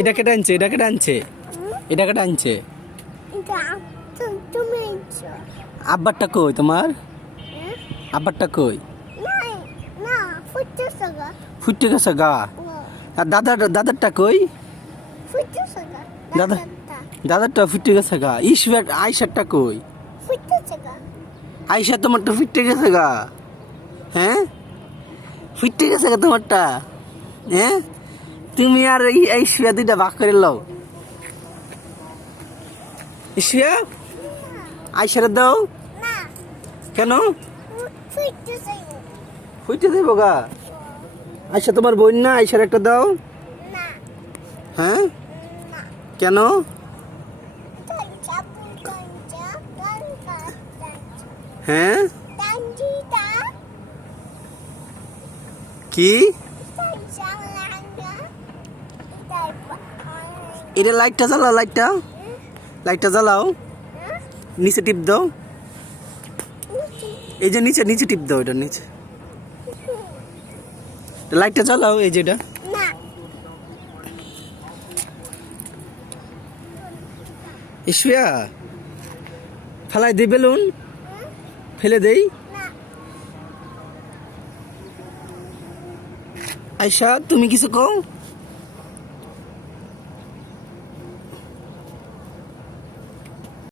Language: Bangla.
এটা কেটে আনছে, এটা কেটে আনছে, এটা কেটে আনছে। আব্বারটা কই তোমার? আব্বারটা কই? ফুটে গেছে গা। আর দাদারটা কই? দাদারটা ফুটে গেছে গা। আয়সারটা কই? আয়সা তোমারটা ফুটে গেছে গা। হ্যাঁ, ফুটে গেছে গা তোমারটা। হ্যাঁ, তুমি আর এই শুয়া দুইটা ভাগ করে লও। শুয়া আয়সারে দাও। কেন ফুটে দেবো গা? আয়সা তোমার বোন না? আয়সার একটা দাও। হ্যাঁ, কেন? হ্যাঁ, কি এটা? লাইটটা জ্বালাও, লাইটটা জ্বালাও। নিচে টিপ দাও। এই যে নিচে নিচে টিপ দাও, এটা নিচে লাইটটা জ্বালাও। এই যে এটা শুয়া ফেলাই দেই, বেলুন ফেলে দেই। আয়সা তুমি কিছু কও।